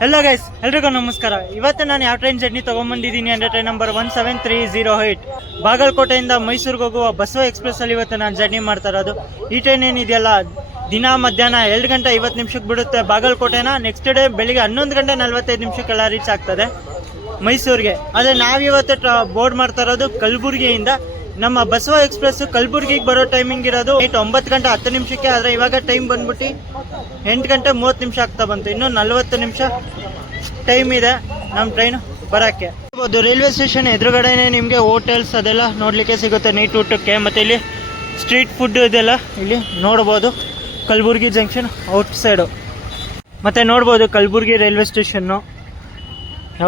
Hello guys, ಎಲ್ರಿಗೂ ನಮಸ್ಕಾರ. ಇವತ್ತು ನಾನು ಯಾವ ಟ್ರೈನ್ ಜರ್ನಿ ತೊಗೊಂಬಂದಿದ್ದೀನಿ ಅಂದರೆ ಟ್ರೈನ್ ನಂಬರ್ 17308 ಬಾಗಲಕೋಟೆಯಿಂದ ಮೈಸೂರಿಗೆ ಹೋಗುವ ಬಸವ ಎಕ್ಸ್ಪ್ರೆಸ್ಸಲ್ಲಿ ಇವತ್ತು ನಾನು ಜರ್ನಿ ಮಾಡ್ತಾ ಇರೋದು. ಈ ಟ್ರೈನ್ ಏನಿದೆಯಲ್ಲ ದಿನ ಮಧ್ಯಾಹ್ನ 2 ಗಂಟೆ 50 ನಿಮಿಷಕ್ಕೆ ಬಿಡುತ್ತೆ ಬಾಗಲಕೋಟೆನ. ನೆಕ್ಸ್ಟ್ ಡೇ ಬೆಳಿಗ್ಗೆ 11 ಗಂಟೆ 45 ನಿಮಿಷಕ್ಕೆಲ್ಲ ರೀಚ್ ಆಗ್ತದೆ ಮೈಸೂರಿಗೆ. ಆದರೆ ನಾವಿವತ್ತು ಬೋರ್ಡ್ ಮಾಡ್ತಾ ಇರೋದು ಕಲಬುರಗಿಯಿಂದ. ನಮ್ಮ ಬಸವ ಎಕ್ಸ್ಪ್ರೆಸ್ ಕಲಬುರಗಿಗೆ ಬರೋ ಟೈಮಿಂಗ್ ಇರೋದು ನೈಟ್ 9 ಗಂಟೆ 10 ನಿಮಿಷಕ್ಕೆ. ಆದರೆ ಇವಾಗ ಟೈಮ್ ಬಂದ್ಬಿಟ್ಟು 8 ಗಂಟೆ 30 ನಿಮಿಷ ಆಗ್ತಾ ಬಂತು. ಇನ್ನೂ 40 ನಿಮಿಷ ಟೈಮ್ ಇದೆ ನಮ್ಮ ಟ್ರೈನ್ ಬರೋಕ್ಕೆ. ರೈಲ್ವೆ ಸ್ಟೇಷನ್ ಎದುರುಗಡೆನೇ ನಿಮಗೆ ಹೋಟೆಲ್ಸ್ ಅದೆಲ್ಲ ನೋಡಲಿಕ್ಕೆ ಸಿಗುತ್ತೆ ನೈಟ್ ಊಟಕ್ಕೆ. ಮತ್ತು ಇಲ್ಲಿ ಸ್ಟ್ರೀಟ್ ಫುಡ್ ಇದೆಲ್ಲ ಇಲ್ಲಿ ನೋಡ್ಬೋದು. Kalaburagi junction out side. ಮತ್ತು ನೋಡ್ಬೋದು Kalaburagi railway station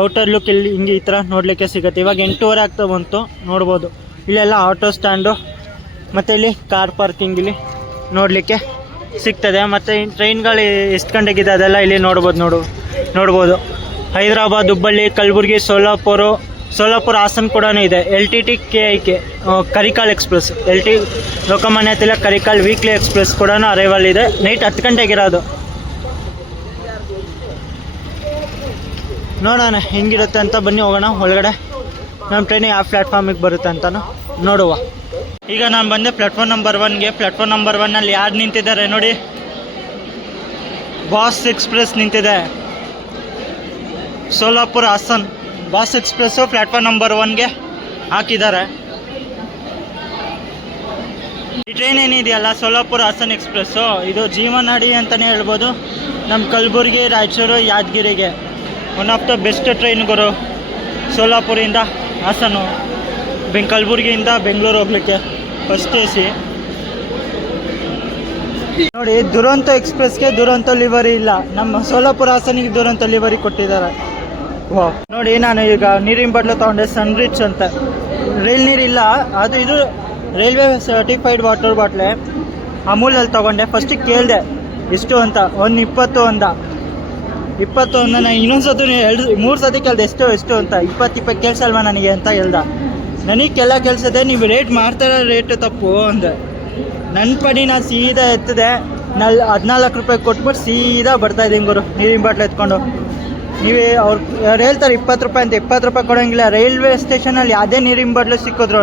outer look ಇಲ್ಲಿ ಹಿಂಗೆ ಈ ಥರ ನೋಡಲಿಕ್ಕೆ ಸಿಗುತ್ತೆ. ಇವಾಗ 8:15 ಆಗ್ತಾ ಬಂತು. ನೋಡ್ಬೋದು ಇಲ್ಲೆಲ್ಲ ಆಟೋ ಸ್ಟ್ಯಾಂಡು ಮತ್ತು ಇಲ್ಲಿ ಕಾರ್ ಪಾರ್ಕಿಂಗ್ ಇಲ್ಲಿ ನೋಡಲಿಕ್ಕೆ ಸಿಗ್ತದೆ. ಮತ್ತು ಟ್ರೈನ್ಗಳು ಎಷ್ಟು ಗಂಟೆಗಿದೆ ಅದೆಲ್ಲ ಇಲ್ಲಿ ನೋಡ್ಬೋದು. ಹೈದರಾಬಾದ್, ಹುಬ್ಬಳ್ಳಿ, ಕಲಬುರಗಿ, ಸೋಲಾಪುರ, ಹಾಸನ್ ಕೂಡ ಇದೆ. LTT KIK Karaikal express, LT Lokmanya Tilak Karaikal weekly express ಕೂಡ ಅರೈವಲ್ ಇದೆ. ನೈಟ್ 10 ಗಂಟೆಗಿರೋದು. ನೋಡೋಣ ಹೆಂಗಿರುತ್ತೆ ಅಂತ, ಬನ್ನಿ ಹೋಗೋಣ ಒಳಗಡೆ. ನಮ್ಮ ಟ್ರೈನ್ ಯಾವ ಪ್ಲ್ಯಾಟ್ಫಾರ್ಮಿಗೆ ಬರುತ್ತೆ ಅಂತ ನೋಡುವ. ಈಗ ನಾನು ಬಂದೆ ಪ್ಲ್ಯಾಟ್ಫಾರ್ಮ್ ನಂಬರ್ 1ಗೆ. ಪ್ಲ್ಯಾಟ್ಫಾರ್ಮ್ ನಂಬರ್ 1ನಲ್ಲಿ ಯಾರು ನಿಂತಿದ್ದಾರೆ ನೋಡಿ, ಬಾಸ್ ಎಕ್ಸ್ಪ್ರೆಸ್ ನಿಂತಿದೆ. Solapur Hassan boss express platform number 1ಗೆ ಹಾಕಿದ್ದಾರೆ. ಈ ಟ್ರೈನ್ ಏನಿದೆಯಲ್ಲ ಸೋಲಾಪುರ ಹಾಸನ್ ಎಕ್ಸ್ಪ್ರೆಸ್ಸು, ಇದು ಜೀವನಾಡಿ ಅಂತಲೇ ಹೇಳ್ಬೋದು. ನಮ್ಮ ಕಲಬುರಗಿ, ರಾಯಚೂರು, ಯಾದಗಿರಿಗೆ ಒನ್ ಆಫ್ ದ ಬೆಸ್ಟ್ ಟ್ರೈನ್ಗಳು. ಸೋಲಾಪುರಿಂದ ಹಾಸನು, ಕಲಬುರಗಿಯಿಂದ ಬೆಂಗಳೂರು ಹೋಗ್ಲಿಕ್ಕೆ ಫಸ್ಟ್ AC. ನೋಡಿ, ದುರಂತೋ ಎಕ್ಸ್ಪ್ರೆಸ್ಗೆ ದುರಂತೋ ಲಿವರಿ ಇಲ್ಲ. ನಮ್ಮ ಸೋಲಾಪುರ ಹಾಸನಿಗೆ ದುರಂತೋ ಲಿವರಿ ಕೊಟ್ಟಿದ್ದಾರೆ. ವಾ, ನೋಡಿ ನಾನು ಈಗ ನೀರಿನ ಬಾಟ್ಲು ತೊಗೊಂಡೆ, ಸನ್ರಿಚ್ ಅಂತ. ರೈಲ್ ನೀರಿಲ್ಲ, ಇದು ರೈಲ್ವೆ ಸರ್ಟಿಫೈಡ್ ವಾಟರ್ ಬಾಟ್ಲೆ. ಅಮೂಲಲ್ಲಿ ತೊಗೊಂಡೆ. ಫಸ್ಟಿಗೆ ಕೇಳಿದೆ ಎಷ್ಟು ಅಂತ. 1.20 ನಾನು ಇನ್ನೊಂದು 3 ಸತಿ ಕೇಳಿದೆ ಎಷ್ಟು ಅಂತ. 20 ಕೇಳಿಸಲ್ವಾ ನನಗೆ ಅಂತ ಹೇಳ್ದ. ನನಗೆ ಕೆಲಸದೆ, ನೀವು ರೇಟ್ ಮಾಡ್ತಾರ ರೇಟ್ ತಪ್ಪು ಅಂದೆ. ನನ್ನ ಪಡಿ ನಾನು ಸೀದಾ ಎತ್ತದೆ 14 ರೂಪಾಯಿ ಕೊಟ್ಬಿಟ್ಟು ಸೀದಾ ಬರ್ತಾಯಿದ್ದೀನಿ ಗುರು ನೀರಿನ ಬಾಟ್ಲು ಎತ್ಕೊಂಡು. ನೀವೇ ಅವ್ರು ಹೇಳ್ತಾರೆ 20 ರೂಪಾಯಿ ಅಂತ. 20 ರೂಪಾಯಿ ಕೊಡೋಂಗಿಲ್ಲ. ರೈಲ್ವೆ ಸ್ಟೇಷನಲ್ಲಿ ಯಾವುದೇ ನೀರಿನ ಬಾಟ್ಲು ಸಿಕ್ಕಿದ್ರು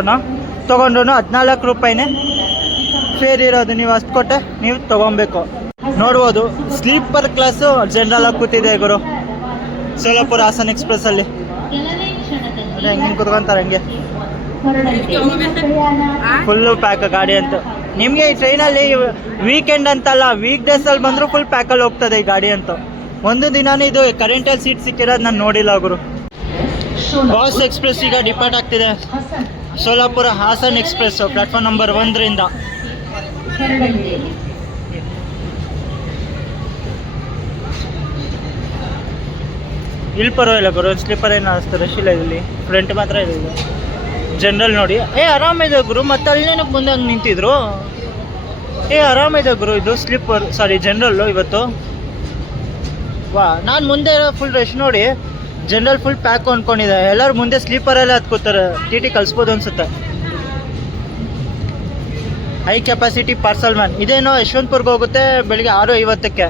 ತೊಗೊಂಡ್ರು 14 ರೂಪಾಯಿನೇ ಫೇರ್ ಇರೋದು. ನೀವು ಅಷ್ಟು ಕೊಟ್ಟೆ ನೀವು ತೊಗೊಬೇಕು. ನೋಡ್ಬೋದು ಸ್ಲೀಪರ್ ಕ್ಲಾಸು ಜನರಲ್ ಆಗಿ ಕೂತಿದೆ ಗುರು ಸೋಲಾಪುರ ಹಾಸನ್ ಎಕ್ಸ್ಪ್ರೆಸ್ಸಲ್ಲಿ. ಹೆಂಗೆ ಕೂತ್ಕೊಂತಾರೆ ಹಂಗೆ ಫುಲ್ಲು ಪ್ಯಾಕ್ ಗಾಡಿ ಅಂತೂ. ನಿಮಗೆ ಈ ಟ್ರೈನಲ್ಲಿ ವೀಕೆಂಡ್ ಅಂತಲ್ಲ, ವೀಕ್ ಡೇಸಲ್ಲಿ ಬಂದರೂ ಫುಲ್ ಪ್ಯಾಕಲ್ಲಿ ಹೋಗ್ತದೆ ಈ ಗಾಡಿ ಅಂತೂ. ಒಂದು ದಿನಾನು ಇದು ಕರೆಂಟಲ್ಲಿ ಸೀಟ್ ಸಿಕ್ಕಿರೋದು ನಾನು ನೋಡಿಲ್ಲ ಗುರು. ಬಾಸ್ ಎಕ್ಸ್ಪ್ರೆಸ್ ಈಗ ಡಿಪಾರ್ಟ್ ಆಗ್ತಿದೆ. Solapur Hassan express platform number 1ರಿಂದ. ಇಲ್ಲಿ ಪರವಾಗಿಲ್ಲ ಗುರು, ಸ್ಲೀಪರ್ ಏನು ಅನಿಸ್ತು, ರಶ್ ಇಲ್ಲ ಇಲ್ಲಿ. ಫ್ರಂಟ್ ಮಾತ್ರ ಇದೆ. ಜನರಲ್ ನೋಡಿ ಆರಾಮಿದೆ ಗುರು. ಮತ್ತೆ ಅಲ್ಲೇನಕ್ಕೆ ಮುಂದೆ ಹಂಗೆ ನಿಂತಿದ್ರು. ಆರಾಮಿದೆ ಗುರು. ಇದು ಸ್ಲೀಪರ್ ಜನರಲ್ಲು ಇವತ್ತು. ವಾ, ನಾನು ಮುಂದೆ ಫುಲ್ ರಶ್ ನೋಡಿ ಜನರಲ್ ಫುಲ್ ಪ್ಯಾಕ್ ಅಂದ್ಕೊಂಡಿದ್ದೆ. ಎಲ್ಲರೂ ಮುಂದೆ ಸ್ಲೀಪರಲ್ಲೇ ಹತ್ಕೋತಾರೆ. TT ಕಳಿಸ್ಬೋದು ಅನ್ಸುತ್ತೆ. High capacity parcel man. ಇದೇನೋ ಯಶವಂತಪುರ್ಗೆ ಹೋಗುತ್ತೆ ಬೆಳಿಗ್ಗೆ 6:50ಕ್ಕೆ.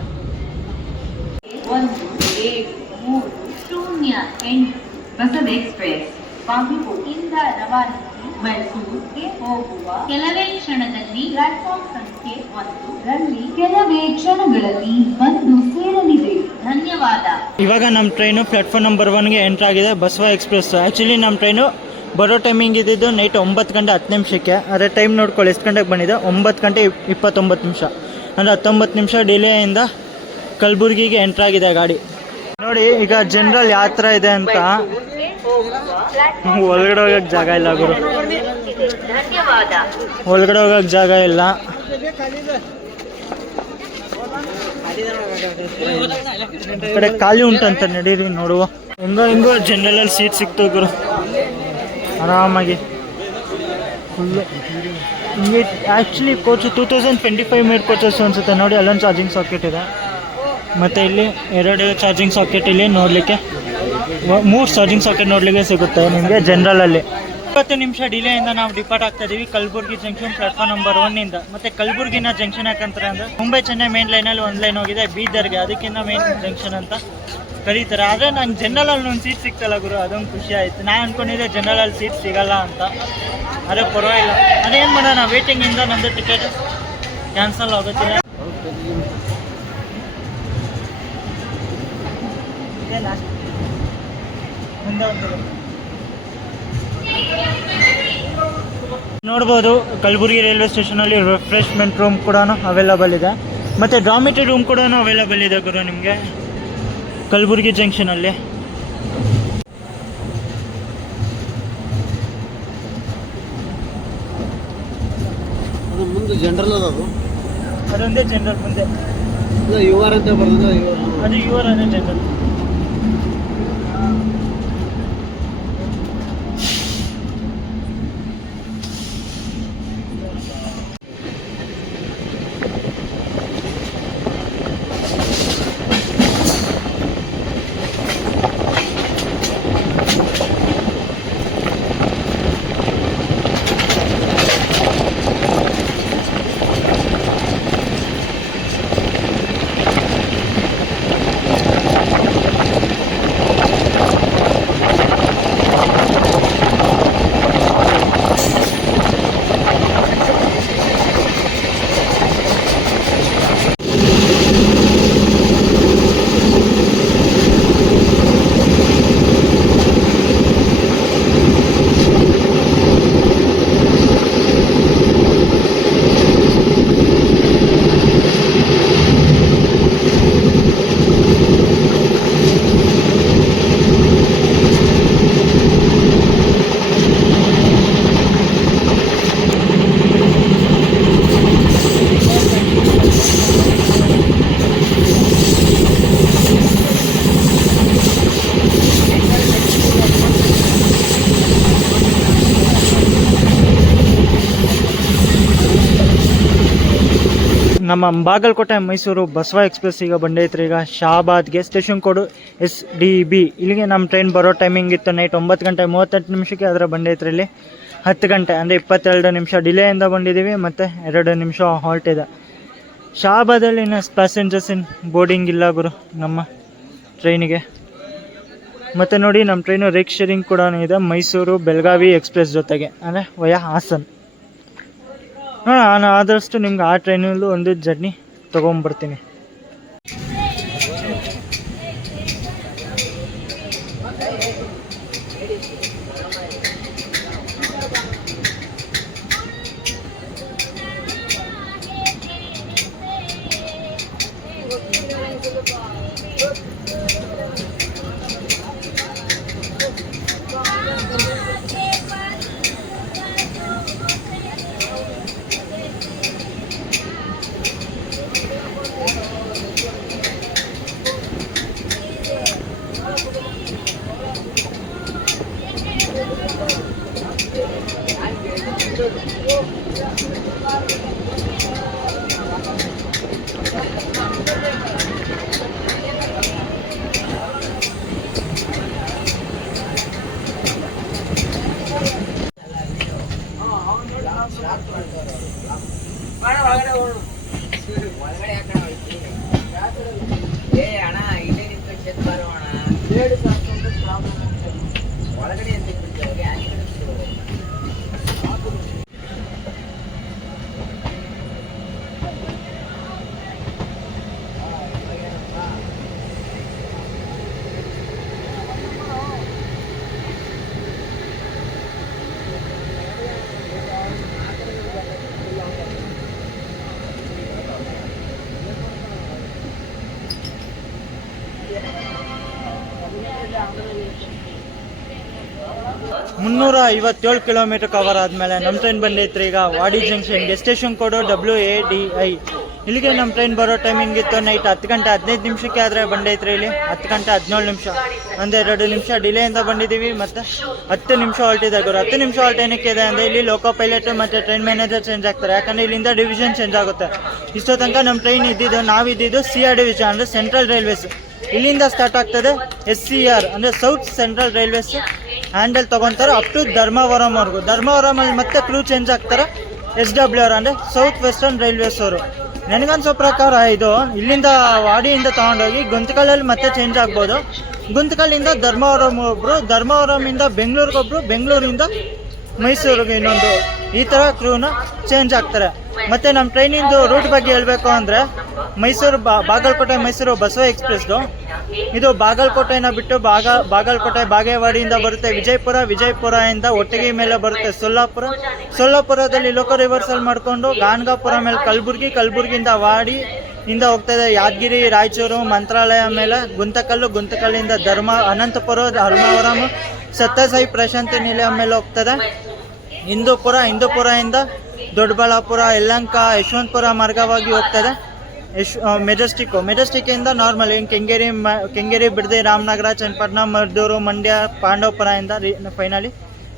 ಬಸವ ಎಕ್ಸ್ಪ್ರೆಸ್ ಬಾಗಲಕೋಟೆಯಿಂದ ರವಾನಿಸಿ ಮೈಸೂರಿಗೆ ಹೋಗುವ ಕೆಲವೇ ಕ್ಷಣದಲ್ಲಿ ಪ್ಲಾಟ್ಫಾರ್ಮ್ ಸಂಖ್ಯೆ 1ರಲ್ಲಿ ಕೆಲವೇ ಕ್ಷಣಗಳಲ್ಲಿ ಬಂದು ಸೇರಲಿದೆ. ಧನ್ಯವಾದ. ಇವಾಗ ನಮ್ಮ ಟ್ರೈನು ಪ್ಲಾಟ್ಫಾರ್ಮ್ ನಂಬರ್ 1ಗೆ ಎಂಟ್ರ್ ಆಗಿದೆ, ಬಸವ ಎಕ್ಸ್ಪ್ರೆಸ್. ಆ್ಯಕ್ಚುಲಿ ನಮ್ಮ ಟ್ರೈನು ಬರೋ ಟೈಮಿಂಗ್ ಇದ್ದಿದ್ದು ನೈಟ್ 9 ಗಂಟೆ 10 ನಿಮಿಷಕ್ಕೆ. ಅದೇ ಟೈಮ್ ನೋಡ್ಕೊಳ್ಳಿ ಎಷ್ಟು ಗಂಟೆಗೆ ಬಂದಿದೆ. 9 ಗಂಟೆ 29 ನಿಮಿಷ, ಅಂದರೆ 19 ನಿಮಿಷ ಡಿಲೇಯಿಂದ ಕಲಬುರಗಿಗೆ ಎಂಟ್ರ್ ಆಗಿದೆ ಗಾಡಿ. ನೋಡಿ ಈಗ ಜನರಲ್ ಯಾವ ಥರ ಇದೆ ಅಂತ. ಒಳಗಡೆ ಹೋಗೋಕ್ಕೆ ಜಾಗ ಇಲ್ಲ ಗುರು, ಒಳಗಡೆ ಹೋಗೋಕ್ಕೆ ಜಾಗ ಇಲ್ಲ. ಈ ಕಡೆ ಖಾಲಿ ಉಂಟಂತ. ನಡೀರಿ ನೋಡುವ. ಹೆಂಗೋ ಜನರಲಲ್ಲಿ ಸೀಟ್ ಸಿಕ್ತು ಗುರು ಆರಾಮಾಗಿ. ಫುಲ್ಲು ಹಿಂಗೆ. ಆ್ಯಕ್ಚುಲಿ ಕೋಚು 2025 ಮೇಡ್ ಕೋಚಸ್ ಅನಿಸುತ್ತೆ. ನೋಡಿ ಅಲ್ಲೊಂದು ಚಾರ್ಜಿಂಗ್ ಸಾಕೆಟ್ ಇದೆ. ಮತ್ತು ಇಲ್ಲಿ 2 ಚಾರ್ಜಿಂಗ್ ಸಾಕೆಟ್ ಇಲ್ಲಿ ನೋಡಲಿಕ್ಕೆ, 3 ಚಾರ್ಜಿಂಗ್ ಸಾಕೆಟ್ ನೋಡಲಿಕ್ಕೆ ಸಿಗುತ್ತೆ ನಿಮಗೆ ಜನರಲಲ್ಲಿ. 20 ನಿಮಿಷ ಡಿಲೇಯಿಂದ ನಾವು ಡಿಪಾರ್ಟ್ ಆಗ್ತಾ ಇದ್ದೀವಿ ಕಲಬುರಗಿ ಜಂಕ್ಷನ್ ಪ್ಲಾಟ್ಫಾರ್ಮ್ ನಂಬರ್ 1ಇಂದ. ಮತ್ತು ಕಲಬುರಗಿನ ಜಂಕ್ಷನ್ ಯಾಕಂತಾರೆ ಅಂದರೆ ಮುಂಬೈ ಚೆನ್ನೈ ಮೇನ್ ಲೈನಲ್ಲಿ ಒಂದು ಲೈನ್ ಹೋಗಿದೆ ಬೀದರ್ಗೆ, ಅದಕ್ಕಿಂತ ಮೇನ್ ಜಂಕ್ಷನ್ ಅಂತ. ಕರೀತಾರೆ. ಆದರೆ ನಂಗೆ ಜನರಲಲ್ಲಿ ಒಂದು ಸೀಟ್ ಸಿಗ್ತಲ್ಲ ಗುರು, ಅದೊಂದು ಖುಷಿ ಆಯಿತು. ನಾನು ಅಂದ್ಕೊಂಡಿದ್ದೆ ಜನರಲಲ್ಲಿ ಸೀಟ್ ಸಿಗಲ್ಲ ಅಂತ, ಅದೇ ಪರವಾಗಿಲ್ಲ. ಅದೇನು ಮಾಡೋಣ, ವೇಟಿಂಗಿಂದ ನಮ್ಮದು ಟಿಕೆಟ್ ಕ್ಯಾನ್ಸಲ್ ಆಗುತ್ತಿಲ್ಲ. ನೋಡ್ಬೋದು ಕಲಬುರಗಿ ರೈಲ್ವೆ ಸ್ಟೇಷನಲ್ಲಿ ರಿಫ್ರೆಶ್ಮೆಂಟ್ ರೂಮ್ ಕೂಡ ಅವೈಲಬಲ್ ಇದೆ, ಮತ್ತು ಡಾಮಿಟರಿ ರೂಮ್ ಕೂಡ ಅವೈಲಬಲ್ ಇದೆ ಗುರು ನಿಮಗೆ ಕಲಬುರಗಿ ಜಂಕ್ಷನಲ್ಲಿ. ಅದು ಮುಂದೆ ಜನರಲ್ ಅದೊಂದೇ ಜನರಲ್, ಮುಂದೆ ಯು ಆರ್ ಅಂತ ಬರ್ತದೆ, ಅದು ಯು ಆರ್ ಅದೇ ಜನರಲ್. ನಮ್ಮ ಬಾಗಲಕೋಟೆ ಮೈಸೂರು ಬಸವ ಎಕ್ಸ್ಪ್ರೆಸ್ ಈಗ ಬಂದೈತ್ರಿ. ಈಗ ಶಹಾಬಾದ್ಗೆ ಸ್ಟೇಷನ್ ಕೋಡು SDB. ಇಲ್ಲಿಗೆ ನಮ್ಮ ಟ್ರೈನ್ ಬರೋ ಟೈಮಿಂಗ್ ಇತ್ತು ನೈಟ್ 9:38 ಅದರ ಬಂದೈತ್ರಿ. ಇಲ್ಲಿ 10 ಗಂಟೆ ಅಂದರೆ 22 ನಿಮಿಷ ಡಿಲೇಯಿಂದ ಬಂದಿದ್ದೀವಿ, ಮತ್ತು 2 ನಿಮಿಷ ಹಾಲ್ಟ್ ಇದೆ. ಶಹಾಬಾದಲ್ಲಿ ಪ್ಯಾಸೆಂಜರ್ಸ್ ಇನ್ ಬೋರ್ಡಿಂಗ್ ಇಲ್ಲ ಗುರು ನಮ್ಮ ಟ್ರೈನಿಗೆ. ಮತ್ತು ನೋಡಿ ನಮ್ಮ ಟ್ರೈನು ರೇಕ್ ಶೇರಿಂಗ್ ಕೂಡ ಇದೆ ಮೈಸೂರು ಬೆಳಗಾವಿ ಎಕ್ಸ್ಪ್ರೆಸ್ ಜೊತೆಗೆ, ಅಂದರೆ ವಯಾ ಹಾಸನ್. ನಾನು ಆದಷ್ಟು ನಿಮ್ಗೆ ಆ ಟ್ರೈನಲ್ಲೂ ಒಂದು ಜರ್ನಿ ತೊಗೊಂಬರ್ತೀನಿ. ಮುನ್ನೂರ ಕಿಲೋಮೀಟರ್ ಕವರ್ ಆದಮೇಲೆ ನಮ್ಮ ಟ್ರೈನ್ ಬಂದೈತ್ರಿ ಈಗ ವಾಡಿ ಜಂಕ್ಷನ್ಗೆ. ಸ್ಟೇಷನ್ ಕೋಡು WADI. ಇಲ್ಲಿಗೆ ನಮ್ಮ ಟ್ರೈನ್ ಬರೋ ಟೈಮಿಂಗ್ ಇತ್ತು ನೈಟ್ 10:15 ಆದರೆ ಬಂದೈತ್ರಿ. ಇಲ್ಲಿ 10:17 ಅಂದರೆ 2 ನಿಮಿಷ ಡಿಲೇಯಿಂದ ಬಂದಿದ್ದೀವಿ, ಮತ್ತು 10 ನಿಮಿಷ ಹಾಲ್ಟ್ ಇದೆ ಗುರು. 10 ನಿಮಿಷ ಹಾಲ್ಟ್ ಏನಕ್ಕೆ ಇದೆ ಅಂದರೆ ಇಲ್ಲಿ ಲೋಕೋ ಪೈಲಟ್ ಮತ್ತು ಟ್ರೈನ್ ಮ್ಯಾನೇಜರ್ ಚೇಂಜ್ ಆಗ್ತಾರೆ, ಯಾಕಂದರೆ ಇಲ್ಲಿಂದ ಡಿವಿಷನ್ ಚೇಂಜ್ ಆಗುತ್ತೆ. ಇಷ್ಟೋ ತನಕ ನಮ್ಮ ಟ್ರೈನ್ ನಾವಿದ್ದಿದ್ದು CR ಡಿವಿಷನ್ ಅಂದರೆ ಸೆಂಟ್ರಲ್ ರೈಲ್ವೇಸ್. ಇಲ್ಲಿಂದ ಸ್ಟಾರ್ಟ್ ಆಗ್ತದೆ SCR ಅಂದರೆ ಸೌತ್ ಸೆಂಟ್ರಲ್ ರೈಲ್ವೇಸ್ ಹ್ಯಾಂಡಲ್ ತೊಗೊತಾರೆ ಅಪ್ ಟು ಧರ್ಮವರಂವರೆಗೂ. ಧರ್ಮವರಮಲ್ಲಿ ಮತ್ತೆ ಕ್ರೂ ಚೇಂಜ್ ಆಗ್ತಾರೆ SWR ಅಂದರೆ ಸೌತ್ ವೆಸ್ಟರ್ನ್ ರೈಲ್ವೇಸ್ ಅವರು. ನನಗನ್ಸೋ ಪ್ರಕಾರ ಇದು ಇಲ್ಲಿಂದ ವಾಡಿಯಿಂದ ತೊಗೊಂಡೋಗಿ ಗುಂತಕಲ್ಲಲ್ಲಿ ಮತ್ತೆ ಚೇಂಜ್ ಆಗ್ಬೋದು. ಗುಂತಕಲ್ಲಿಂದ ಧರ್ಮವರಂ ಒಬ್ಬರು, ಧರ್ಮವರಮಿಂದ ಬೆಂಗಳೂರಿಗೊಬ್ರು, ಬೆಂಗಳೂರಿಂದ ಮೈಸೂರಿಗೆ ಇನ್ನೊಂದು, ಈ ಥರ ಕ್ರೂನ ಚೇಂಜ್ ಆಗ್ತಾರೆ. ಮತ್ತು ನಮ್ಮ ಟ್ರೈನಿಂದು ರೂಟ್ ಬಗ್ಗೆ ಹೇಳಬೇಕು ಅಂದರೆ ಮೈಸೂರು ಬಾಗಲಕೋಟೆ ಮೈಸೂರು ಬಸವ ಎಕ್ಸ್ಪ್ರೆಸ್ದು. ಇದು ಬಾಗಲಕೋಟೆನ ಬಿಟ್ಟು ಬಾಗಲಕೋಟೆ ಬಾಗೇವಾಡಿಯಿಂದ ಬರುತ್ತೆ, ವಿಜಯಪುರದಿಂದ ಒಟ್ಟಿಗೆ ಮೇಲೆ ಬರುತ್ತೆ ಸೊಲ್ಲಾಪುರದಲ್ಲಿ ಲೋಕೋ ರಿವರ್ಸಲ್ ಮಾಡಿಕೊಂಡು ಗಾಣಗಾಪುರ ಮೇಲೆ ಕಲಬುರ್ಗಿಯಿಂದ ವಾಡಿಯಿಂದ ಹೋಗ್ತದೆ ಯಾದಗಿರಿ, ರಾಯಚೂರು, ಮಂತ್ರಾಲಯ ಮೇಲೆ ಗುಂತಕಲ್ಲಿಂದ ಅನಂತಪುರ, ಧರ್ಮವರಂ, ಸತ್ಯಸಾಯಿ ಪ್ರಶಾಂತಿ ನಿಲಯ ಮೇಲೆ ಹೋಗ್ತದೆ. ಹಿಂದೂಪುರದಿಂದ ದೊಡ್ಡಬಳ್ಳಾಪುರ, ಯಲಹಂಕ, ಯಶವಂತಪುರ ಮಾರ್ಗವಾಗಿ ಹೋಗ್ತದೆ. ಮೆಜೆಸ್ಟಿಕ್ಕಿಂದ ನಾರ್ಮಲ್ ಕೆಂಗೇರಿ ಬಿಡದಿ, ರಾಮನಗರ, ಚನ್ನಪಟ್ಟಣ, ಮದ್ದೂರು, ಮಂಡ್ಯ, ಪಾಂಡವಪುರದಿಂದ ಫೈನಲಿ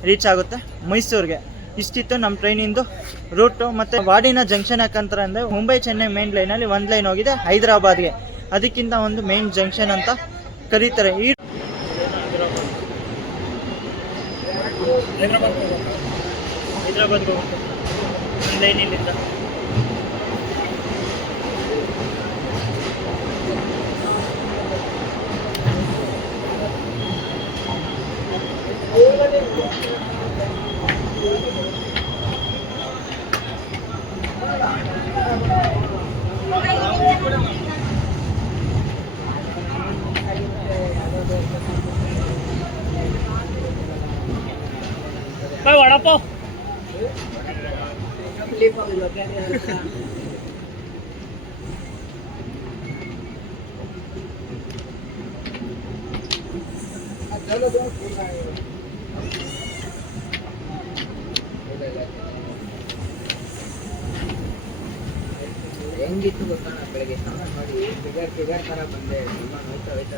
ರೀಚ್ ಆಗುತ್ತೆ ಮೈಸೂರಿಗೆ. ಇಷ್ಟಿತ್ತು ನಮ್ಮ ಟ್ರೈನಿಂದು ರೂಟು. ಮತ್ತು ವಾಡಿನ ಜಂಕ್ಷನ್ ಯಾಕಂತಾರೆ ಅಂದರೆ ಮುಂಬೈ ಚೆನ್ನೈ ಮೇನ್ ಲೈನಲ್ಲಿ ಒಂದು ಲೈನ್ ಹೋಗಿದೆ ಹೈದರಾಬಾದ್ಗೆ, ಅದಕ್ಕಿಂತ ಒಂದು ಮೇನ್ ಜಂಕ್ಷನ್ ಅಂತ ಕರೀತಾರೆ. ಈ ಹೈದರಾಬಾದ್ಗೆ ಹೋಗುತ್ತೆ ಒಂದು ಲೈನ್ ಇಲ್ಲಿಂದ. वडापाव ಹೆಂಗಿತ್ತು ಗೊತ್ತಾ, ಬೆಳಗ್ಗೆ ಸ್ನಾನ ಮಾಡಿ ಫಿಗರ್ ಥರ ಬಂದೆ. ಹೋಯ್ತಾ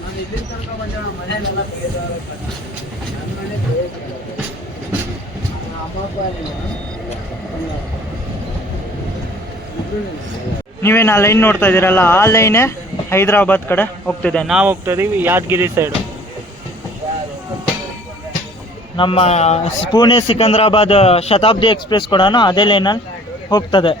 ನಾನು ಇಲ್ಲಿ ತನಕ ಬಂದೆ, ಮನೆಯಲ್ಲೆಲ್ಲ ತೆಗೆದವರು ನನ್ನ ಮನೆ ಅಮ್ಮ ಅಪ್ಪ ನೀವೇನು ಆ ಲೈನ್ ನೋಡ್ತಾ ಇದ್ದೀರಲ್ಲ, ಆ ಲೈನೇ ಹೈದರಾಬಾದ್ ಕಡೆ ಹೋಗ್ತಿದೆ. ನಾವು ಹೋಗ್ತಾ ಇದೀವಿ ಯಾದಗಿರಿ ಸೈಡು. ನಮ್ಮ ಪುಣೆ ಸಿಕಂದ್ರಾಬಾದ್ ಶತಾಬ್ದಿ ಎಕ್ಸ್ಪ್ರೆಸ್ ಕೂಡ ಅದೇ ಲೈನಲ್ಲಿ ಹೋಗ್ತದೆ.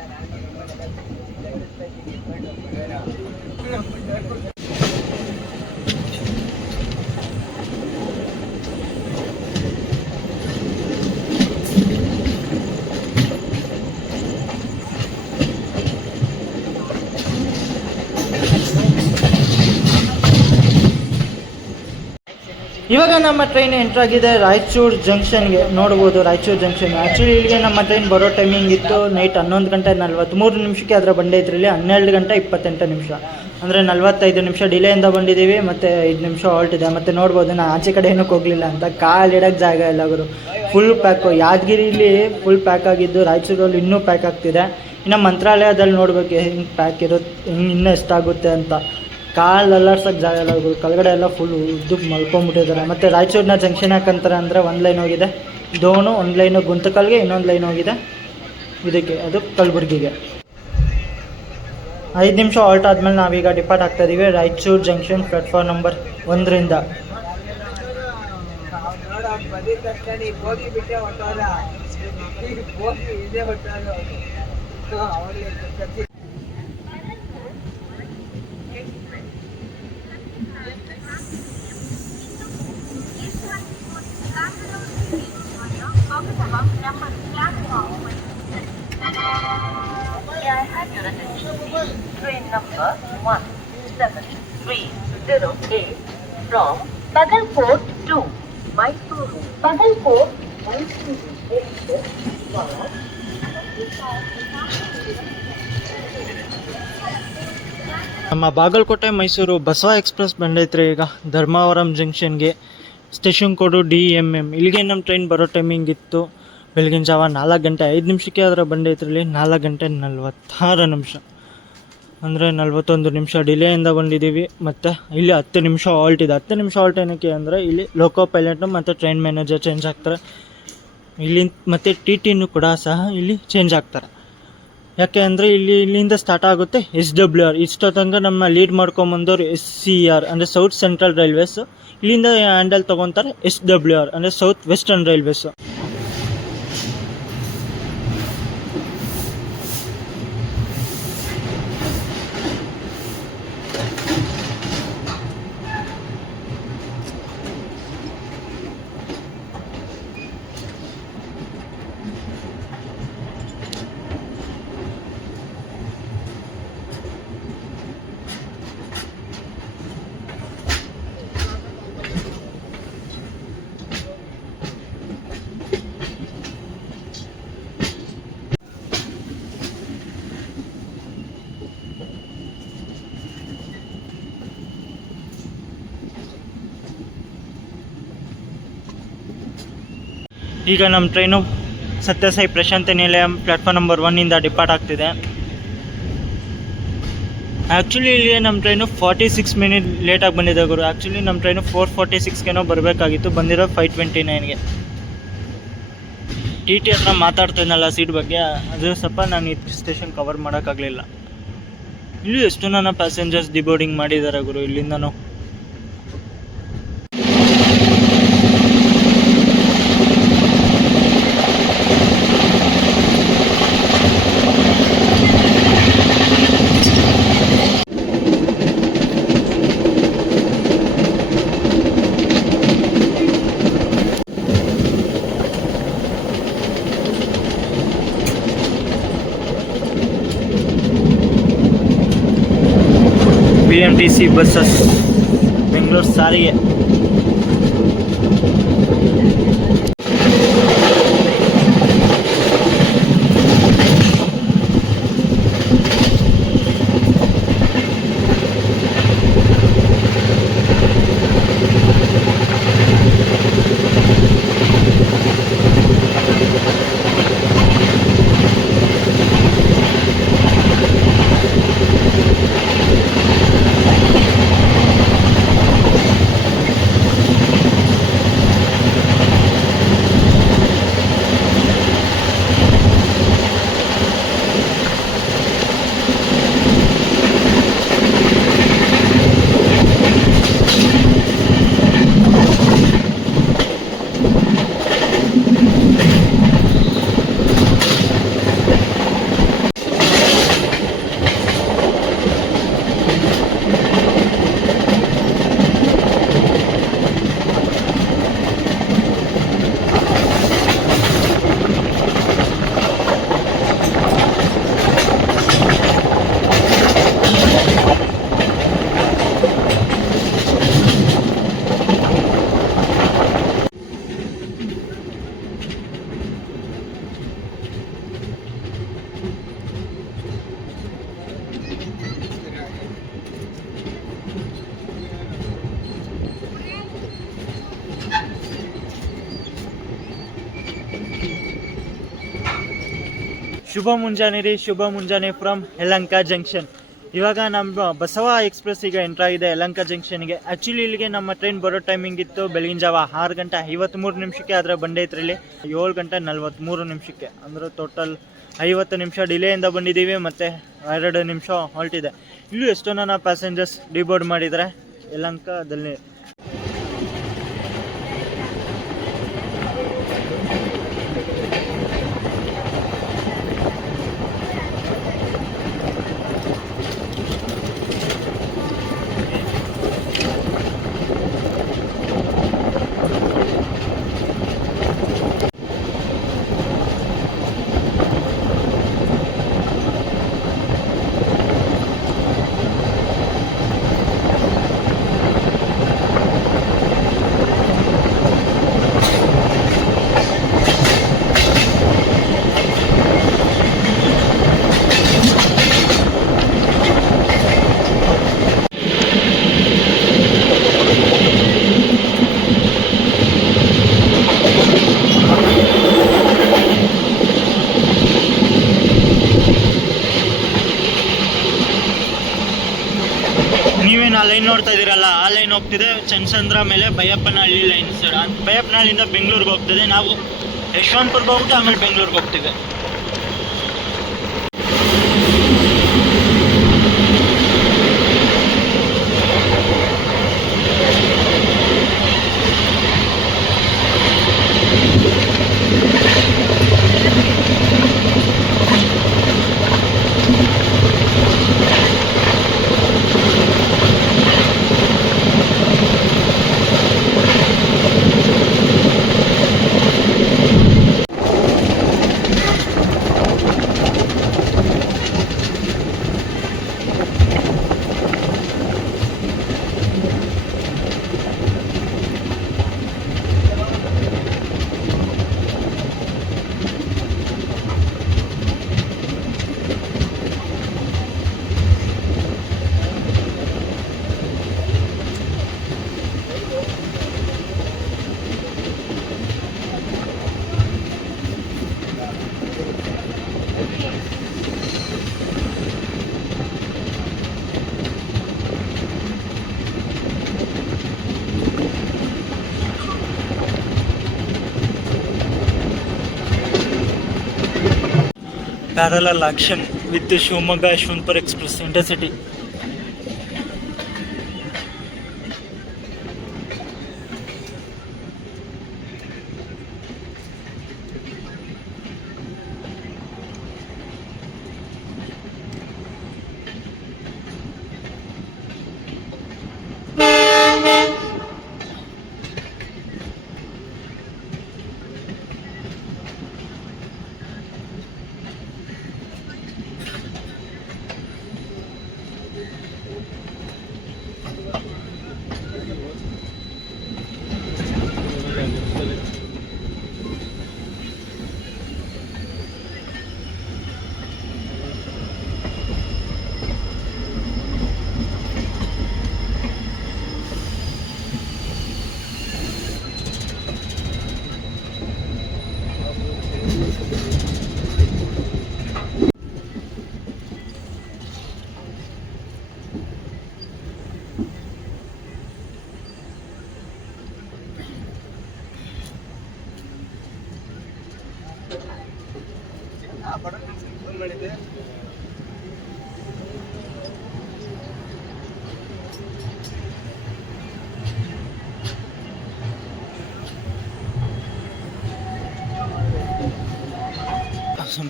ಇವಾಗ ನಮ್ಮ ಟ್ರೈನ್ ಎಂಟ್ರಾಗಿದೆ ರಾಯಚೂರು ಜಂಕ್ಷನ್ಗೆ. ನೋಡ್ಬೋದು ರಾಯಚೂರು ಜಂಕ್ಷನ್. ಆ್ಯಕ್ಚುಲಿ ಇಲ್ಲಿಗೆ ನಮ್ಮ ಟ್ರೈನ್ ಬರೋ ಟೈಮಿಂಗ್ ಇತ್ತು ನೈಟ್ 11 ಗಂಟೆ 43 ನಿಮಿಷಕ್ಕೆ. ಅದರ ಬಂಡೆ ಇದ್ರಲ್ಲಿ 12 ಗಂಟೆ 28 ನಿಮಿಷ, ಅಂದರೆ 45 ನಿಮಿಷ ಡಿಲೇಯಿಂದ ಬಂದಿದ್ದೀವಿ. ಮತ್ತು 5 ನಿಮಿಷ ಹಾಲ್ಟ್ ಇದೆ. ಮತ್ತು ನೋಡ್ಬೋದು ನಾನು ಆಚೆ ಕಡೆ ಏನಕ್ಕೆ ಹೋಗಲಿಲ್ಲ ಅಂತ, ಕಾಲಿಡೋಕ್ಕೆ ಜಾಗ ಇಲ್ಲ ಗುರು, ಫುಲ್ ಪ್ಯಾಕು. ಯಾದಗಿರಿಲಿ ಫುಲ್ ಪ್ಯಾಕ್ ಆಗಿದ್ದು, ರಾಯಚೂರಲ್ಲಿ ಇನ್ನೂ ಪ್ಯಾಕ್ ಆಗ್ತಿದೆ. ಇನ್ನು ಮಂತ್ರಾಲಯದಲ್ಲಿ ನೋಡ್ಬೇಕು ಹೆಂಗೆ ಪ್ಯಾಕ್ ಇರುತ್ತೆ, ಇನ್ನೂ ಎಷ್ಟಾಗುತ್ತೆ ಅಂತ. ಕಾಲು ಅಲ್ಲಾಡ್ಸೋಕ್ಕೆ ಜಾಗ ಇಲ್ಲ ಗುರು, ಕೆಳಗಡೆ ಎಲ್ಲ ಫುಲ್ ಉದ್ದಕ್ಕೆ ಮಲ್ಕೊಂಡ್ಬಿಟ್ಟಿದ್ದಾರೆ. ಮತ್ತು ರಾಯಚೂರಿನ ಜಂಕ್ಷನ್ ಯಾಕಂತಾರೆ ಅಂದರೆ ಒಂದು ಲೈನ್ ಹೋಗಿದೆ ದೋಣು, ಒಂದು ಲೈನು ಗುಂತಕಲ್ಗೆ, ಇನ್ನೊಂದು ಲೈನ್ ಹೋಗಿದೆ ಇದಕ್ಕೆ, ಅದು ಕಲಬುರ್ಗಿಗೆ. 5 ನಿಮಿಷ ಹಾಲ್ಟ್ ಆದಮೇಲೆ ನಾವೀಗ ಡಿಪಾರ್ಟ್ ಆಗ್ತಾಯಿದ್ದೀವಿ ರಾಯಚೂರು ಜಂಕ್ಷನ್ ಪ್ಲಾಟ್ಫಾರ್ಮ್ ನಂಬರ್ 1ರಿಂದ. Train number 1738 from Bagalkot to Mysuru. Bagalkot, Mysuru. ನಮ್ಮ ಬಾಗಲಕೋಟೆ ಮೈಸೂರು ಬಸವ ಎಕ್ಸ್ಪ್ರೆಸ್ ಬಂದೈತ್ರಿ ಈಗ ಧರ್ಮವರಂ ಜಂಕ್ಷನ್ಗೆ. ಸ್ಟೇಷನ್ ಕೋಡು DMM. ಇಲ್ಲಿಗೆ ನಮ್ಮ ಟ್ರೈನ್ ಬರೋ ಟೈಮಿಂಗ್ ಇತ್ತು ಬೆಳಗಿನ ಜಾವ 4 ಗಂಟೆ 5 ನಿಮಿಷಕ್ಕೆ. ಅದರ ಬಂದೈತ್ರಲ್ಲಿ 4 ಗಂಟೆ 46 ನಿಮಿಷ, ಅಂದರೆ 41 ನಿಮಿಷ ಡಿಲೇಯಿಂದ ಬಂದಿದ್ದೀವಿ. ಮತ್ತು ಇಲ್ಲಿ 10 ನಿಮಿಷ ಹಾಲ್ಟ್ ಇದೆ. 10 ನಿಮಿಷ ಹಾಲ್ಟ್ ಏನಕ್ಕೆ ಅಂದರೆ ಇಲ್ಲಿ ಲೋಕೋ ಪೈಲಟು ಮತ್ತು ಟ್ರೈನ್ ಮ್ಯಾನೇಜರ್ ಚೇಂಜ್ ಆಗ್ತಾರೆ ಇಲ್ಲಿ. ಮತ್ತು TTನೂ ಕೂಡ ಸಹ ಇಲ್ಲಿ ಚೇಂಜ್ ಆಗ್ತಾರೆ. ಯಾಕೆ ಅಂದರೆ ಇಲ್ಲಿಂದ ಸ್ಟಾರ್ಟ್ ಆಗುತ್ತೆ SWR. ಇಷ್ಟೋ ತನಕ ನಮ್ಮ ಲೀಡ್ ಮಾಡ್ಕೊಂಬಂದವ್ರು SCR ಅಂದರೆ ಸೌತ್ ಸೆಂಟ್ರಲ್ ರೈಲ್ವೇಸು. ಇಲ್ಲಿಂದ ಹ್ಯಾಂಡಲ್ ತೊಗೊತಾರೆ SWR ಅಂದರೆ ಸೌತ್ ವೆಸ್ಟರ್ನ್ ರೈಲ್ವೇಸು. ಈಗ ನಮ್ಮ ಟ್ರೈನು ಸತ್ಯಸಾಯಿ ಪ್ರಶಾಂತಿ ನಿಲಯ ಪ್ಲ್ಯಾಟ್ಫಾರ್ಮ್ ನಂಬರ್ 1 ಡಿಪಾರ್ಟ್ ಆಗ್ತಿದೆ. ಆ್ಯಕ್ಚುಲಿ ಇಲ್ಲಿ ನಮ್ಮ ಟ್ರೈನು 46 ಮಿನಿಟ್ ಲೇಟಾಗಿ ಬಂದಿದೆ ಗುರು. ಆ್ಯಕ್ಚುಲಿ ನಮ್ಮ ಟ್ರೈನು 4:46 ಬರಬೇಕಾಗಿತ್ತು, ಬಂದಿರೋ 5:29. TT ಹತ್ರ ಮಾತಾಡ್ತೇನಲ್ಲ ಸೀಟ್ ಬಗ್ಗೆ, ಅದು ಸ್ವಲ್ಪ ನಾನು ಈ ಸ್ಟೇಷನ್ ಕವರ್ ಮಾಡೋಕ್ಕಾಗಲಿಲ್ಲ. ಇಲ್ಲಿ ಎಷ್ಟು ನನ್ನ ಪ್ಯಾಸೆಂಜರ್ಸ್ ಡಿಬೋರ್ಡಿಂಗ್ ಮಾಡಿದ್ದಾರೆ ಗುರು ಇಲ್ಲಿಂದನೂ. BMTC ಬಸ್ಸಸ್ ಬೆಂಗಳೂರು ಸಾರಿಗೆ. ಶುಭ ಮುಂಜಾನೆ ಫ್ರಮ್ ಯಲಹಂಕ ಜಂಕ್ಷನ್. ಇವಾಗ ನಮ್ಮ ಬಸವ ಎಕ್ಸ್ಪ್ರೆಸ್ ಈಗ ಎಂಟ್ರ್ ಆಗಿದೆ ಯಲಹಂಕ ಜಂಕ್ಷನ್ಗೆ. ಆ್ಯಕ್ಚುಲಿ ಇಲ್ಲಿಗೆ ನಮ್ಮ ಟ್ರೈನ್ ಬರೋ ಟೈಮಿಂಗ್ ಇತ್ತು ಬೆಳಗಿನ ಜಾವ 6:53 ಆದರೆ ಬಂದೈತ್ರಿ ಇಲ್ಲಿ 7:43 ಅಂದರೆ ಟೋಟಲ್ 50 ನಿಮಿಷ ಡಿಲೇಯಿಂದ ಬಂದಿದ್ದೀವಿ ಮತ್ತು 2 ನಿಮಿಷ ಹೊಲ್ಟಿದೆ. ಇಲ್ಲೂ ಎಷ್ಟೋ ನನ್ನ ಪ್ಯಾಸೆಂಜರ್ಸ್ ಡಿಬೋರ್ಡ್ ಮಾಡಿದ್ದಾರೆ ಯಲಹಂಕದಲ್ಲಿ. ನೀವೇನು ಆ ಲೈನ್ ನೋಡ್ತಾ ಇದ್ದೀರಲ್ಲ, ಆ ಲೈನ್ ಹೋಗ್ತಿದೆ ಚನ್ನಸಂದ್ರ ಮೇಲೆ ಬೈಯಪ್ಪನಹಳ್ಳಿ ಲೈನ್ ಸರ್. ಬೈಯಪ್ಪನಹಳ್ಳಿಯಿಂದ ಬೆಂಗಳೂರಿಗೆ ಹೋಗ್ತದೆ. ನಾವು ಯಶವಂತಪುರ್ಗೆ ಹೋಗ್ಬಿಟ್ಟು ಆಮೇಲೆ ಬೆಂಗಳೂರಿಗೆ ಹೋಗ್ತೀವಿ. Parallel action with Shivamogga Yeshwantpur express intercity.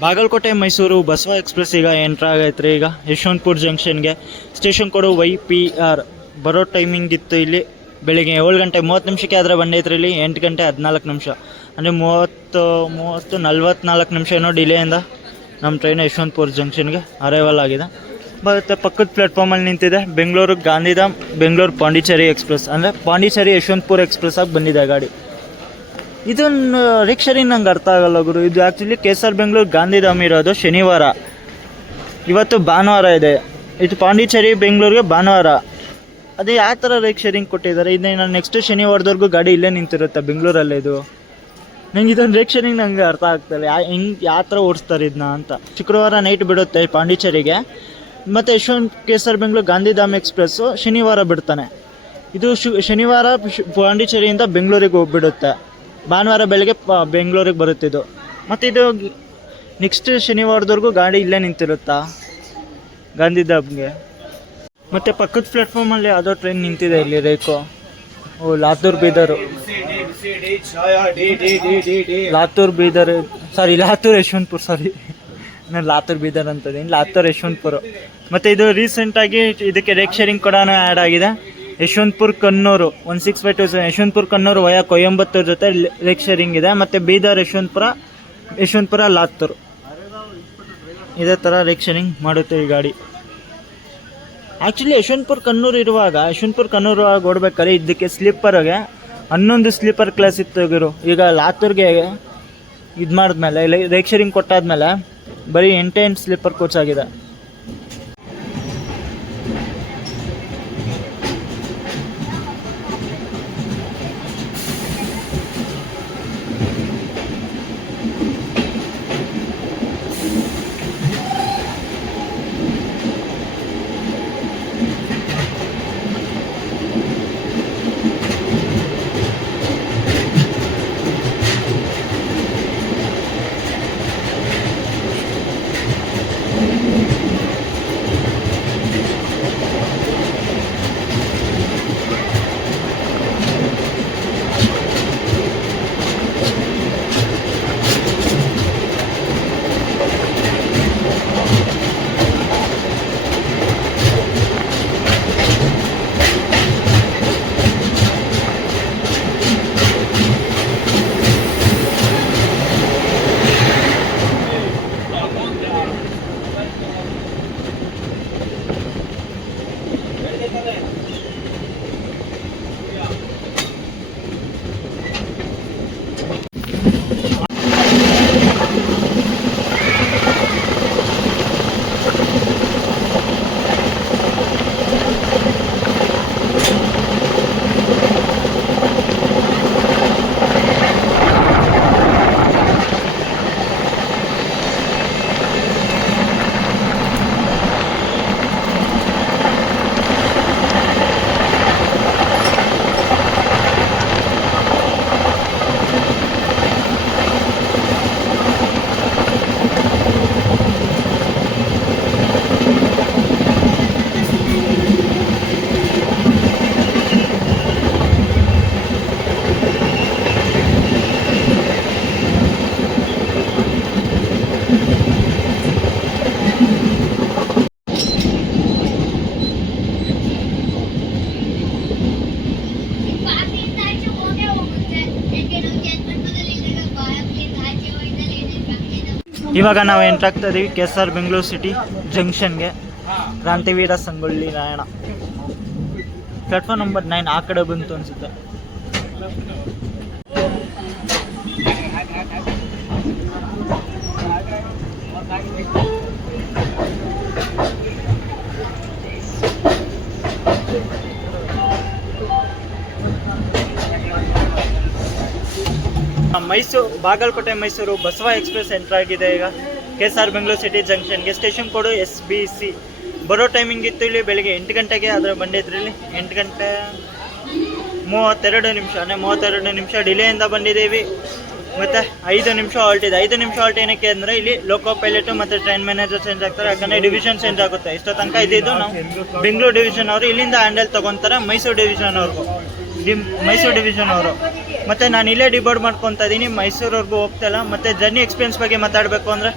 Bagalkot Mysuru Basava express ಈಗ ಎಂಟ್ರ್ ಆಗೈತ್ರಿ. ಈಗ ಯಶವಂತಪುರ ಜಂಕ್ಷನ್ಗೆ. Station code YPR. ಬರೋ ಟೈಮಿಂಗ್ ಇತ್ತು ಇಲ್ಲಿ ಬೆಳಿಗ್ಗೆ 7 ಗಂಟೆ 30 ನಿಮಿಷಕ್ಕೆ ಆದರೆ ಬಂದೈತ್ರಿ. ಇಲ್ಲಿ 8 ಗಂಟೆ 14 ನಿಮಿಷ ಅಂದರೆ 44 ನಿಮಿಷ ಏನೋ ಡಿಲೇಯಿಂದ ನಮ್ಮ ಟ್ರೈನ್ ಯಶವಂತಪುರ ಜಂಕ್ಷನ್ಗೆ ಅರೈವಲ್ ಆಗಿದೆ. ಮತ್ತು ಪಕ್ಕದ ಪ್ಲ್ಯಾಟ್ಫಾರ್ಮಲ್ಲಿ ನಿಂತಿದೆ ಬೆಂಗಳೂರು ಗಾಂಧಿಧಾಮ್ ಬೆಂಗಳೂರು ಪಾಂಡಿಚೇರಿ ಎಕ್ಸ್ಪ್ರೆಸ್, ಅಂದರೆ ಪಾಂಡಿಚೇರಿ ಯಶವಂತಪುರ ಎಕ್ಸ್ಪ್ರೆಸ್ ಆಗಿ ಬಂದಿದೆ ಗಾಡಿ. ಇದನ್ನು ರಿಕ್ಷರಿಂಗ್ ನಂಗೆ ಅರ್ಥ ಆಗಲ್ಲ ಗುರು. ಇದು ಆ್ಯಕ್ಚುಲಿ KSR ಬೆಂಗಳೂರು ಗಾಂಧಿಧಾಮ್ ಇರೋದು ಶನಿವಾರ, ಇವತ್ತು ಭಾನುವಾರ ಇದೆ. ಇದು ಪಾಂಡಿಚೇರಿ ಬೆಂಗಳೂರಿಗೆ ಭಾನುವಾರ. ಅದೇ ಯಾವ ಥರ ರಿಕ್ಷರಿಂಗ್ ಕೊಟ್ಟಿದ್ದಾರೆ? ಇದನ್ನ ನೆಕ್ಸ್ಟ್ ಶನಿವಾರದವರೆಗೂ ಗಾಡಿ ಇಲ್ಲೇ ನಿಂತಿರುತ್ತೆ ಬೆಂಗಳೂರಲ್ಲೇ. ಇದು ನಂಗೆ ಇದೊಂದು ರಿಕ್ಷರಿಂಗ್ ನಂಗೆ ಅರ್ಥ ಆಗ್ತಾಯಿಲ್ಲ, ಯಾವ ಥರ ಓಡಿಸ್ತಾರೆ ಇದನ್ನ ಅಂತ. ಶುಕ್ರವಾರ ನೈಟ್ ಬಿಡುತ್ತೆ ಪಾಂಡಿಚೇರಿಗೆ, ಮತ್ತು KSR ಬೆಂಗಳೂರು ಗಾಂಧಿಧಾಮ್ ಎಕ್ಸ್ಪ್ರೆಸ್ಸು ಶನಿವಾರ ಬಿಡ್ತಾನೆ. ಇದು ಶನಿವಾರ ಪಾಂಡಿಚೇರಿಯಿಂದ ಬೆಂಗಳೂರಿಗೆ ಹೋಗ್ಬಿಡುತ್ತೆ, ಭಾನುವಾರ ಬೆಳಗ್ಗೆ ಬೆಂಗಳೂರಿಗೆ ಬರುತ್ತಿದ್ದು. ಮತ್ತು ಇದು ನೆಕ್ಸ್ಟ್ ಶನಿವಾರದವರೆಗೂ ಗಾಡಿ ಇಲ್ಲೇ ನಿಂತಿರುತ್ತಾ ಗಾಂಧಿಧಾಮ್ಗೆ. ಮತ್ತು ಪಕ್ಕದ ಪ್ಲ್ಯಾಟ್ಫಾರ್ಮಲ್ಲಿ ಯಾವುದೋ ಟ್ರೈನ್ ನಿಂತಿದೆ ಇಲ್ಲಿ, ರೇಕೋ. ಲಾತೂರ್ ಬೀದರು, ಲಾತೂರ್ ಬೀದರ್, ಲಾತೂರ್ ಯಶವಂತಪುರ, ನಾನು ಲಾತೂರ್ ಬೀದರ್ ಅಂತದೀನಿ, ಲಾತೂರ್ ಯಶವಂತಪುರ. ಮತ್ತು ಇದು ರೀಸೆಂಟಾಗಿ ಇದಕ್ಕೆ ರಿಕ್ಷರಿಂಗ್ ಕೂಡ ಆ್ಯಡ್ ಆಗಿದೆ. ಯಶವಂತಪುರ ಕಣ್ಣೂರು 1652 ಯಶವಂತಪುರ ಕಣ್ಣೂರು ವಯಾ ಕೊಯಂಬತ್ತೂರು ಜೊತೆ ರಿಕ್ಷರಿಂಗ್ ಇದೆ. ಮತ್ತು ಬೀದರ್ ಯಶವಂತಪುರ ಲಾತೂರ್ ಇದೇ ಥರ ರಿಕ್ಷರಿಂಗ್ ಮಾಡುತ್ತೆ ಈ ಗಾಡಿ. ಆ್ಯಕ್ಚುಲಿ ಯಶವಂತಪುರ ಕಣ್ಣೂರು ಇರುವಾಗ ಯಶವಂತಪುರ ಕಣ್ಣೂರು ಓಡ್ಬೇಕಾದ್ರೆ ಇದಕ್ಕೆ ಸ್ಲೀಪರ್ಗೆ 11 ಸ್ಲೀಪರ್ ಕ್ಲಾಸ್ ಇತ್ತು. ಈಗ ಲಾತೂರ್ಗೆ ಇದು ಮಾಡಿದ್ಮೇಲೆ ರಿಕ್ಷರಿಂಗ್ ಕೊಟ್ಟಾದ್ಮೇಲೆ ಬರೀ 8 ಸ್ಲೀಪರ್ ಕೋಚ್ ಆಗಿದೆ. ಇವಾಗ ನಾವು ಎಂಟ್ರ್ ಆಗ್ತಾ ಇದೀವಿ KSR ಬೆಂಗಳೂರು ಸಿಟಿ ಜಂಕ್ಷನ್ಗೆ. ಕ್ರಾಂತಿವೀರ ಸಂಗೊಳ್ಳಿ ರಾಯಣ್ಣ ಪ್ಲಾಟ್ಫಾರ್ಮ್ ನಂಬರ್ 9 ಆ ಕಡೆ ಬಂತು ಅನಿಸುತ್ತೆ. ಬಾಗಲಕೋಟೆ ಮೈಸೂರು ಬಸವ ಎಕ್ಸ್ಪ್ರೆಸ್ ಎಂಟರ್ ಆಗಿದೆ. ಈಗ KSR ಬೆಂಗಳೂರು ಸಿಟಿ ಜಂಕ್ಷನ್ಗೆ. ಸ್ಟೇಷನ್ ಕೋಡು SBC. ಬರೋ ಟೈಮಿಂಗ್ ಇತ್ತು ಇಲ್ಲಿ ಬೆಳಿಗ್ಗೆ 8 ಗಂಟೆಗೆ, ಆದರೆ ಬಂದಿದ್ರಲ್ಲಿ 8 ಗಂಟೆ 32 ನಿಮಿಷ, ಅಂದರೆ 32 ನಿಮಿಷ ಡಿಲೇಯಿಂದ ಬಂದಿದ್ದೀವಿ. ಮತ್ತು 5 ನಿಮಿಷ ಹಾಲ್ಟ್ ಇದೆ. 5 ನಿಮಿಷ ಹಾಲ್ಟ್ ಏನಕ್ಕೆ ಅಂದರೆ ಇಲ್ಲಿ ಲೋಕೋ ಪೈಲಟು ಮತ್ತು ಟ್ರೈನ್ ಮ್ಯಾನೇಜರ್ ಚೇಂಜ್ ಆಗ್ತಾರೆ, ಯಾಕಂದರೆ ಡಿವಿಷನ್ ಚೇಂಜ್ ಆಗುತ್ತೆ. ಇಷ್ಟೋ ತನಕ ಇದ್ದಿದ್ದು ನಾವು ಬೆಂಗಳೂರು ಡಿವಿಷನ್ ಅವರು ಇಲ್ಲಿಂದ ಹ್ಯಾಂಡಲ್ ತೊಗೊತಾರೆ ಮೈಸೂರು ಡಿವಿಷನ್ ಅವರು. ಮತ್ತು ನಾನು ಇಲ್ಲೇ ಡಿಬೋರ್ಡ್ ಮಾಡ್ಕೊತಾ ಇದ್ದೀನಿ, ಮೈಸೂರವ್ರಿಗೂ ಹೋಗ್ತಾಯಿಲ್ಲ. ಮತ್ತು ಜರ್ನಿ ಎಕ್ಸ್ಪೀರಿಯನ್ಸ್ ಬಗ್ಗೆ ಮಾತಾಡಬೇಕು ಅಂದರೆ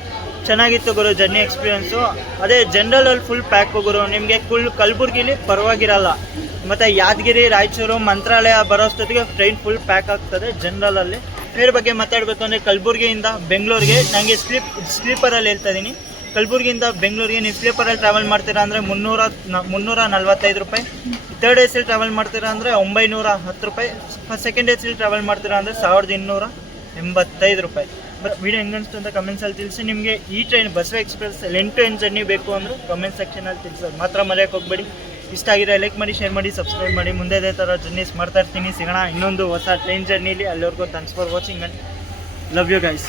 ಚೆನ್ನಾಗಿತ್ತು ಗುರು ಜರ್ನಿ ಎಕ್ಸ್ಪೀರಿಯೆನ್ಸು. ಅದೇ ಜನರಲಲ್ಲಿ ಫುಲ್ ಪ್ಯಾಕು ಗುರು. ನಿಮಗೆ ಕಲಬುರ್ಗಿಲಿ ಪರವಾಗಿರಲ್ಲ. ಮತ್ತು ಯಾದಗಿರಿ, ರಾಯಚೂರು, ಮಂತ್ರಾಲಯ ಬರೋಷ್ಟೊತ್ತಿಗೆ ಟ್ರೈನ್ ಫುಲ್ ಪ್ಯಾಕ್ ಆಗ್ತದೆ ಜನರಲಲ್ಲಿ. ಬೇರೆ ಬಗ್ಗೆ ಮಾತಾಡಬೇಕು ಅಂದರೆ ಕಲಬುರ್ಗಿಯಿಂದ ಬೆಂಗಳೂರಿಗೆ ನನಗೆ ಸ್ಲೀಪರಲ್ಲಿ ಹೇಳ್ತಾ ಇದ್ದೀನಿ. ಕಲಬುರ್ಗಿಯಿಂದ ಬೆಂಗಳೂರಿಗೆ ನೀವು ಸ್ಲೀಪರಲ್ಲಿ ಟ್ರಾವೆಲ್ ಮಾಡ್ತೀರಾ ಅಂದರೆ 345 ರೂಪಾಯಿ. ಥರ್ಡ್ AC ಟ್ರಾವೆಲ್ ಮಾಡ್ತೀರಾ ಅಂದರೆ 910 ರೂಪಾಯಿ. ಸೆಕೆಂಡ್ AC ಟ್ರಾವೆಲ್ ಮಾಡ್ತೀರಾ ಅಂದರೆ 1285 ರೂಪಾಯಿ. ಬಟ್ ವಿಡಿಯೋ ಹೆಂಗೆ ಅನಿಸ್ತು ಅಂತ ಕಮೆಂಟ್ಸಲ್ಲಿ ತಿಳಿಸಿ. ನಿಮಗೆ ಈ train Basava express end to end journey ಬೇಕು ಅಂದರೆ ಕಮೆಂಟ್ ಸೆಕ್ಷನಲ್ಲಿ ತಿಳಿಸೋದು ಮಾತ್ರ ಮರೆಯೋಕ್ಕೆ ಹೋಗ್ಬೇಡಿ. ಇಷ್ಟ ಆಗಿರೋ ಲೈಕ್ ಮಾಡಿ, ಶೇರ್ ಮಾಡಿ, ಸಬ್ಸ್ಕ್ರೈಬ್ ಮಾಡಿ. ಮುಂದೆ ಇದೇ ಥರ ಜರ್ನೀಸ್ ಮಾಡ್ತಾ ಇರ್ತೀನಿ. ಸಿಗೋಣ ಇನ್ನೊಂದು ಹೊಸ ಟ್ರೈನ್ ಜರ್ನಿಲಿ. ಅಲ್ಲಿವರೆಗೂ thanks for watching and love you guys.